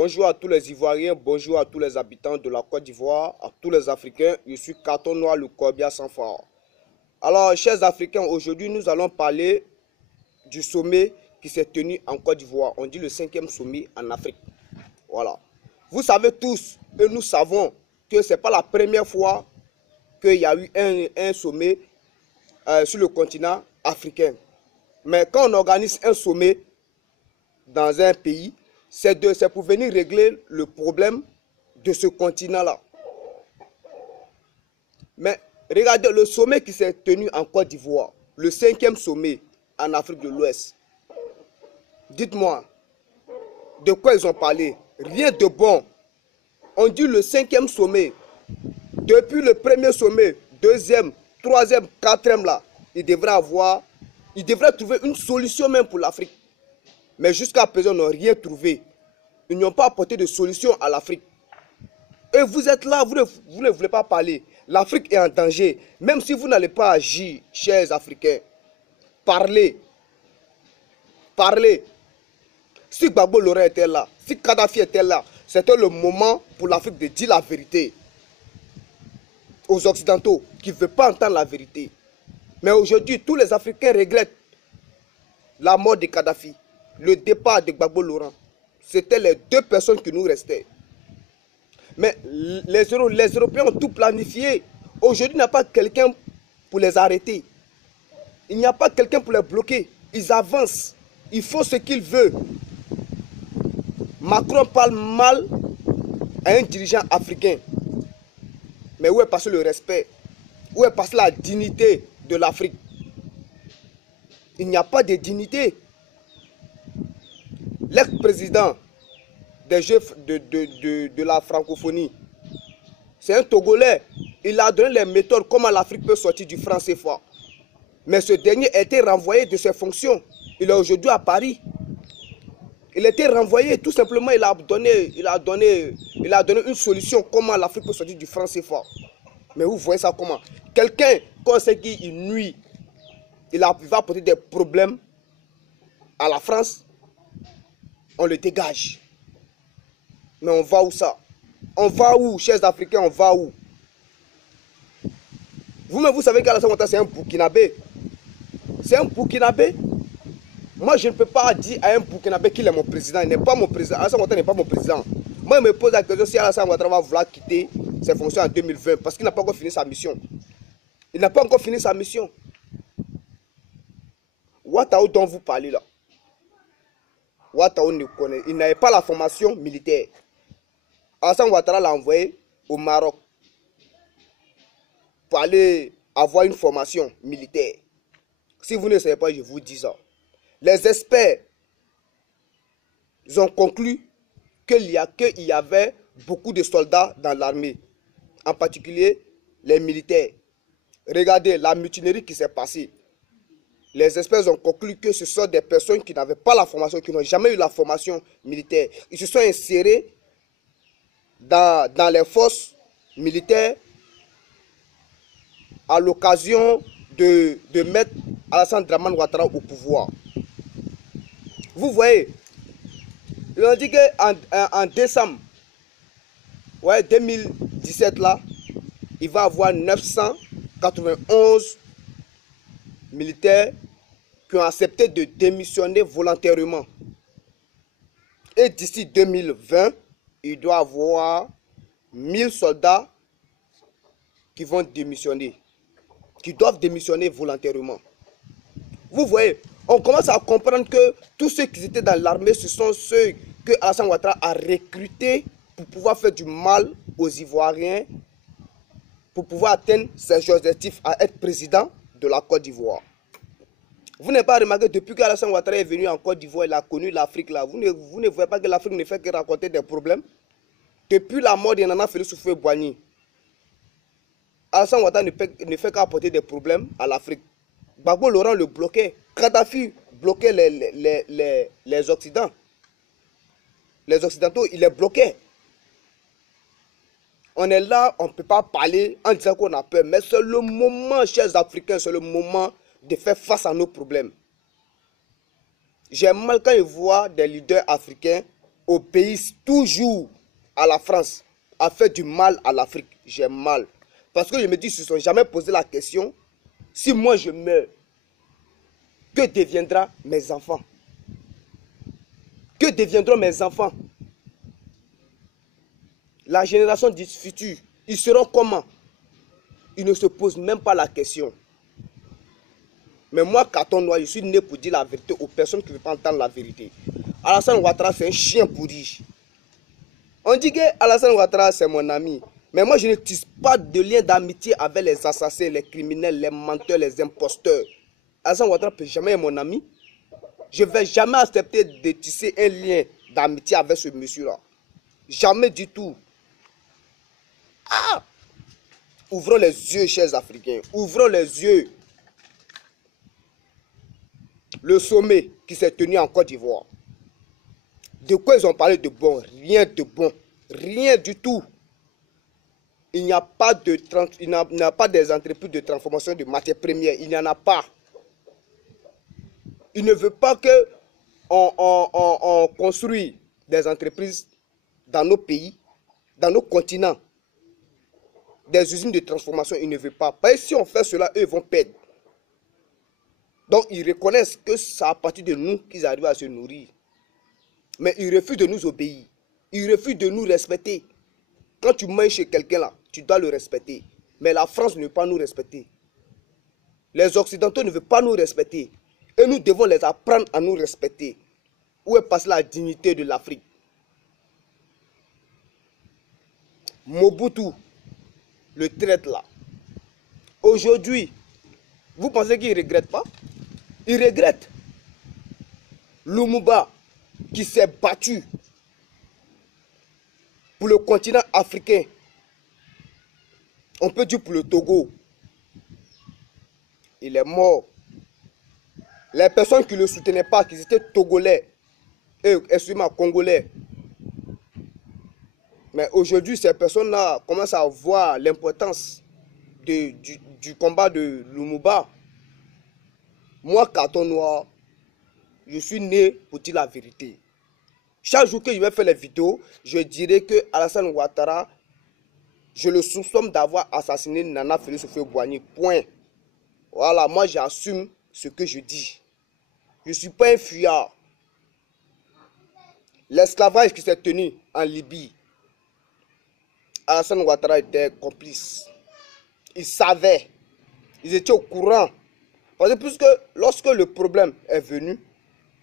Bonjour à tous les Ivoiriens, bonjour à tous les habitants de la Côte d'Ivoire, à tous les Africains. Je suis Carton Noir, le Corbia sans phare. Alors, chers Africains, aujourd'hui, nous allons parler du sommet qui s'est tenu en Côte d'Ivoire. On dit le 5e sommet en Afrique. Voilà. Vous savez tous, et nous savons, que ce n'est pas la première fois qu'il y a eu un sommet sur le continent africain. Mais quand on organise un sommet dans un pays, c'est pour venir régler le problème de ce continent-là. Mais regardez le sommet qui s'est tenu en Côte d'Ivoire, le 5e sommet en Afrique de l'Ouest. Dites-moi, de quoi ils ont parlé? Rien de bon. On dit le 5e sommet. Depuis le premier sommet, 2e, 3e, 4e là, ils devraient trouver une solution même pour l'Afrique. Mais jusqu'à présent, ils n'ont rien trouvé. Ils n'ont pas apporté de solution à l'Afrique. Et vous êtes là, vous ne voulez pas parler. L'Afrique est en danger. Même si vous n'allez pas agir, chers Africains, parlez. Parlez. Si Gbagbo Laurent était là, si Kadhafi était là, c'était le moment pour l'Afrique de dire la vérité aux Occidentaux qui ne veulent pas entendre la vérité. Mais aujourd'hui, tous les Africains regrettent la mort de Kadhafi, le départ de Gbagbo Laurent. C'était les deux personnes qui nous restaient. Mais les Européens ont tout planifié. Aujourd'hui, il n'y a pas quelqu'un pour les arrêter. Il n'y a pas quelqu'un pour les bloquer. Ils avancent. Ils font ce qu'ils veulent. Macron parle mal à un dirigeant africain. Mais où est passé le respect? Où est passée la dignité de l'Afrique? Il n'y a pas de dignité. L'ex-président des Jeux de la francophonie, c'est un Togolais. Il a donné les méthodes comment l'Afrique peut sortir du franc CFA. Mais ce dernier a été renvoyé de ses fonctions. Il est aujourd'hui à Paris. Il a été renvoyé, tout simplement, il a donné une solution comment l'Afrique peut sortir du franc CFA. Mais vous voyez ça comment? Quelqu'un, quand on sait qu'il nuit, il va apporter des problèmes à la France, on le dégage. Mais on va où ça? On va où, chers Africains, on va où? Vous-même, vous savez qu'Alassane Ouattara, c'est un Burkinabé. C'est un Burkinabé. Moi, je ne peux pas dire à un Burkinabé qu'il est mon président. Il n'est pas mon président. Alassane Ouattara n'est pas mon président. Moi, je me pose la question si Alassane Ouattara va vouloir quitter ses fonctions en 2020 parce qu'il n'a pas encore fini sa mission. Il n'a pas encore fini sa mission. Ouattara dont vous parlez là, Ouattara ne connaît. Il n'avait pas la formation militaire. Alassane Ouattara l'a envoyé au Maroc pour aller avoir une formation militaire. Si vous ne savez pas, je vous dis ça. Les experts ont conclu qu'il y avait beaucoup de soldats dans l'armée, en particulier les militaires. Regardez la mutinerie qui s'est passée. Les experts ont conclu que ce sont des personnes qui n'avaient pas la formation, qui n'ont jamais eu la formation militaire. Ils se sont insérés dans les forces militaires à l'occasion de mettre Alassane Dramane Ouattara au pouvoir. Vous voyez, ils ont dit qu'en décembre 2017, là, il va y avoir 991 militaires qui ont accepté de démissionner volontairement. Et d'ici 2020, il doit y avoir 1000 soldats qui vont démissionner, qui doivent démissionner volontairement. Vous voyez, on commence à comprendre que tous ceux qui étaient dans l'armée, ce sont ceux que Alassane Ouattara a recrutés pour pouvoir faire du mal aux Ivoiriens, pour pouvoir atteindre ses objectifs à être président de la Côte d'Ivoire. Vous n'avez pas remarqué, depuis qu'Alassane Ouattara est venu en Côte d'Ivoire, il a connu l'Afrique là. Vous ne voyez pas que l'Afrique ne fait que raconter des problèmes. Depuis la mort de Nana Félix Houphouët-Boigny, Alassane Ouattara ne fait qu'apporter des problèmes à l'Afrique. Gbagbo Laurent le bloquait. Kadhafi bloquait les Occidentaux. Les Occidentaux, il les bloquait. On est là, on ne peut pas parler en disant qu'on a peur. Mais c'est le moment, chers Africains, c'est le moment de faire face à nos problèmes. J'ai mal quand je vois des leaders africains obéissent toujours à la France, a fait du mal à l'Afrique. J'ai mal. Parce que je me dis, ils ne se sont jamais posé la question, si moi je meurs, que deviendra mes enfants? Que deviendront mes enfants? La génération du futur, ils seront comment? Ils ne se posent même pas la question. Mais moi, Carton Noir, je suis né pour dire la vérité aux personnes qui ne veulent pas entendre la vérité. Alassane Ouattara, c'est un chien pourri. On dit que Alassane Ouattara, c'est mon ami. Mais moi, je ne tisse pas de lien d'amitié avec les assassins, les criminels, les menteurs, les imposteurs. Alassane Ouattara ne peut jamais être mon ami. Je ne vais jamais accepter de tisser un lien d'amitié avec ce monsieur-là. Jamais du tout. Ah! Ouvrons les yeux, chers Africains. Ouvrons les yeux. Le sommet qui s'est tenu en Côte d'Ivoire. De quoi ils ont parlé de bon? Rien de bon. Rien du tout. Il n'y a pas des entreprises de transformation de matières premières. Il n'y en a pas. Il ne veut pas que on construise des entreprises dans nos pays, dans nos continents. Des usines de transformation, il ne veut pas. Parce que si on fait cela, eux vont perdre. Donc, ils reconnaissent que c'est à partir de nous qu'ils arrivent à se nourrir. Mais ils refusent de nous obéir. Ils refusent de nous respecter. Quand tu manges chez quelqu'un là, tu dois le respecter. Mais la France ne veut pas nous respecter. Les Occidentaux ne veulent pas nous respecter. Et nous devons les apprendre à nous respecter. Où est passée la dignité de l'Afrique? Mobutu, le traite là. Aujourd'hui, vous pensez qu'il ne regrette pas? Il regrette. Lumumba, qui s'est battu pour le continent africain, on peut dire pour le Togo, il est mort. Les personnes qui ne le soutenaient pas, qui étaient togolais, et excusez-moi, congolais. Mais aujourd'hui, ces personnes-là commencent à voir l'importance du combat de Lumumba. Moi, Carton Noir, je suis né pour dire la vérité. Chaque jour que je vais faire les vidéos, je dirai que Alassane Ouattara, je le soupçonne d'avoir assassiné Nana Félix Houphouët-Boigny. Point. Voilà, moi j'assume ce que je dis. Je ne suis pas un fuyard. L'esclavage qui s'est tenu en Libye, Alassane Ouattara était complice. Ils savaient. Ils étaient au courant. Parce que puisque lorsque le problème est venu,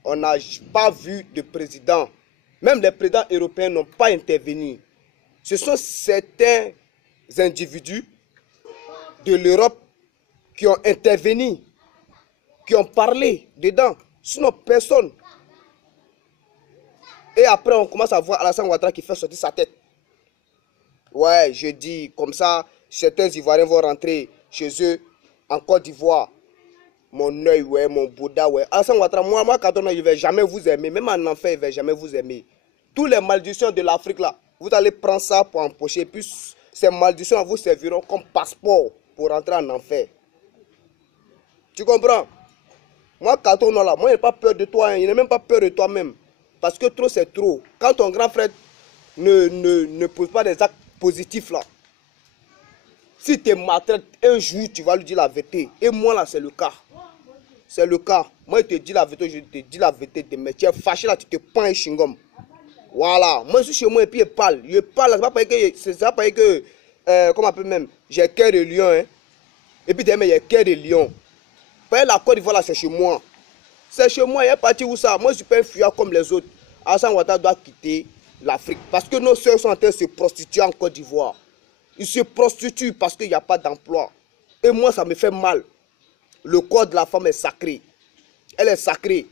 on n'a pas vu de président. Même les présidents européens n'ont pas intervenu. Ce sont certains individus de l'Europe qui ont intervenu, qui ont parlé dedans. Sinon, personne. Et après, on commence à voir Alassane Ouattara qui fait sortir sa tête. Ouais, je dis comme ça, certains Ivoiriens vont rentrer chez eux en Côte d'Ivoire. Mon œil, ouais, mon Bouddha, ouais. Alassane Ouattara, moi, Carton Noir, je ne vais jamais vous aimer. Même en enfer, il ne va jamais vous aimer. Tous les malédictions de l'Afrique, là, vous allez prendre ça pour empocher. Puis ces malédictions vous serviront comme passeport pour rentrer en enfer. Tu comprends? Moi, Carton Noir, là, moi, je n'ai pas peur de toi. Hein. Je n'ai même pas peur de toi-même. Parce que trop, c'est trop. Quand ton grand frère ne pose pas des actes positifs, là, si tu es maltraité, un jour, tu vas lui dire la vérité. Et moi, là, c'est le cas. C'est le cas. Moi, je te dis la vérité, je te dis la vérité. Mais tu es fâché, là, tu te prends un chewing-gum. Voilà. Moi, je suis chez moi et puis je parle. Je parle, c'est pas parce que, comment on appelle même, j'ai cœur de lion. Hein. Et puis, derrière, j'ai cœur de lion. Parce la Côte d'Ivoire, là, c'est chez moi. C'est chez moi, il y a parti où ça? Moi, je suis pas un fuyard comme les autres. Alassane Ouattara doit quitter l'Afrique. Parce que nos soeurs sont en train de se prostituer en Côte d'Ivoire. Ils se prostituent parce qu'il n'y a pas d'emploi. Et moi, ça me fait mal. Le corps de la femme est sacré. Elle est sacrée.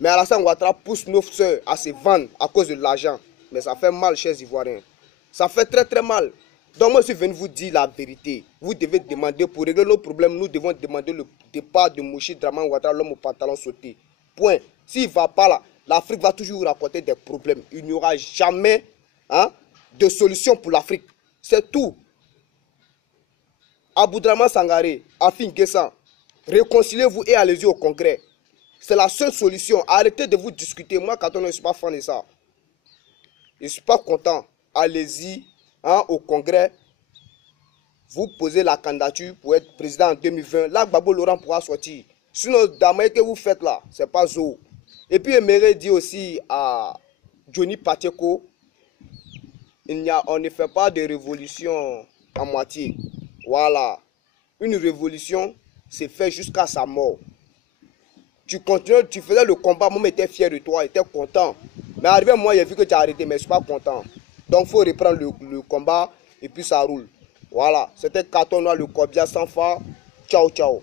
Mais Alassane Ouattara pousse nos soeurs à se vendre à cause de l'argent. Mais ça fait mal, chers Ivoiriens. Ça fait très très mal. Donc moi, je suis venu vous dire la vérité. Vous devez demander, pour régler nos problèmes, nous devons demander le départ de Mouchi Dramane Ouattara, l'homme au pantalon sauté. Point. S'il ne va pas là, l'Afrique va toujours vous raconter des problèmes. Il n'y aura jamais de solution pour l'Afrique. C'est tout. Aboudraman Sangaré, Afin Guessan, réconciliez-vous et allez-y au Congrès. C'est la seule solution. Arrêtez de vous discuter. Moi, quand on ne suis pas fan de ça. Je ne suis pas content. Allez-y hein, au congrès. Vous posez la candidature pour être président en 2020. Là, Gbagbo Laurent pourra sortir. Sinon, d'amaï que vous faites là, c'est pas zo. Et puis, j'aimerais dire aussi à Johnny Pacheco, on ne fait pas de révolution à moitié. Voilà. Une révolution, c'est fait jusqu'à sa mort. Tu continues, tu faisais le combat, moi j'étais fier de toi, j'étais content. Mais arrivé moi, j'ai vu que tu as arrêté, mais je ne suis pas content. Donc il faut reprendre le combat et puis ça roule. Voilà, c'était Carton Noir, le Kobia sans phare. Ciao, ciao.